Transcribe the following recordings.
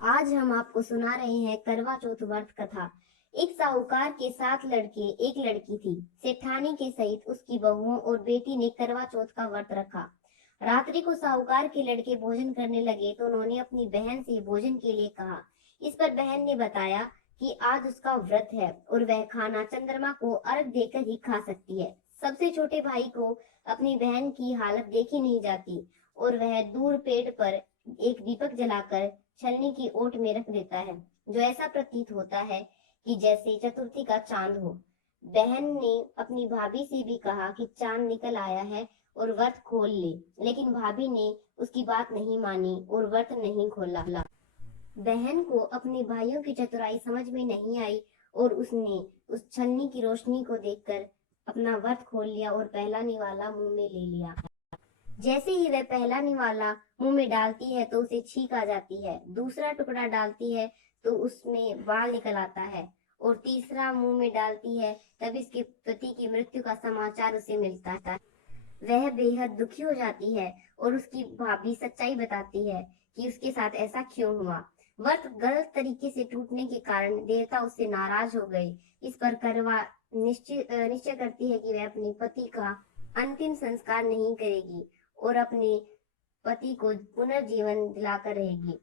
आज हम आपको सुना रहे हैं करवा चौथ व्रत कथा। एक साहूकार के 7 लड़के एक लड़की थी। सेठानी के सहित उसकी बहुओं और बेटी ने करवा चौथ का व्रत रखा। रात्रि को साहूकार के लड़के भोजन करने लगे तो उन्होंने अपनी बहन से भोजन के लिए कहा। इस पर बहन ने बताया कि आज उसका व्रत है और वह खाना चंद्रमा को अर्घ देकर ही खा सकती है। सबसे छोटे भाई को अपनी बहन की हालत देखी नहीं जाती और वह दूर पेड़ पर एक दीपक जलाकर छलनी की ओट में रख देता है, जो ऐसा प्रतीत होता है कि जैसे चतुर्थी का चांद हो। बहन ने अपनी भाभी से भी कहा कि चांद निकल आया है और व्रत खोल ले, लेकिन भाभी ने उसकी बात नहीं मानी और व्रत नहीं खोला। बहन को अपने भाइयों की चतुराई समझ में नहीं आई और उसने उस छलनी की रोशनी को देखकर अपना व्रत खोल लिया और पहला निवाला मुंह में ले लिया। जैसे ही वह पहला निवाला मुंह में डालती है तो उसे छींक आ जाती है, दूसरा टुकड़ा डालती है तो उसमें बाल निकल आता है और तीसरा मुंह में डालती है तब इसके पति की मृत्यु का समाचार उसे मिलता है। वह बेहद दुखी हो जाती है और उसकी भाभी सच्चाई बताती है कि उसके साथ ऐसा क्यों हुआ। व्रत गलत तरीके से टूटने के कारण देवता उससे नाराज हो गए। इस पर करवा निश्चय करती है कि वह अपने पति का अंतिम संस्कार नहीं करेगी और अपने पति को पुनर्जीवन दिलाकर रहेगी।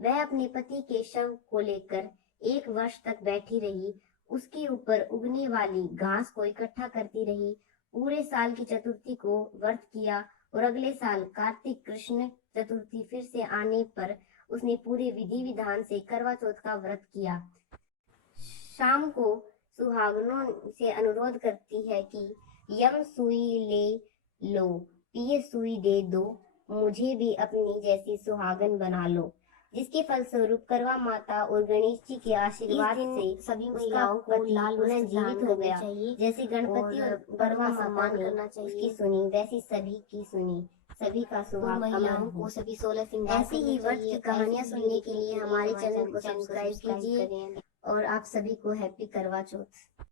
वह अपने पति के शव को लेकर 1 वर्ष तक बैठी रही, उसके ऊपर उगने वाली घास को इकट्ठा करती रही, पूरे साल की चतुर्थी को व्रत किया और अगले साल कार्तिक कृष्ण चतुर्थी फिर से आने पर उसने पूरे विधि विधान से करवा चौथ का व्रत किया। शाम को सुहागनों से अनुरोध करती है कि यम सुई ले लो, पिए सुई दे दो, मुझे भी अपनी जैसी सुहागन बना लो। जिसके फलस्वरूप करवा माता और गणेश जी के आशीर्वाद से सभी महिलाओं को लाल जीवित हो गया। जैसे गणपति और करवा माता ने उसकी सुनी, वैसी सभी की सुनी, सभी का सुहाग महिलाओं को सभी 16 सिंगार। ऐसी ही व्रत की कहानियां सुनने के लिए हमारे चैनल को सब्सक्राइब कीजिए और आप सभी को हैप्पी करवा चौथ।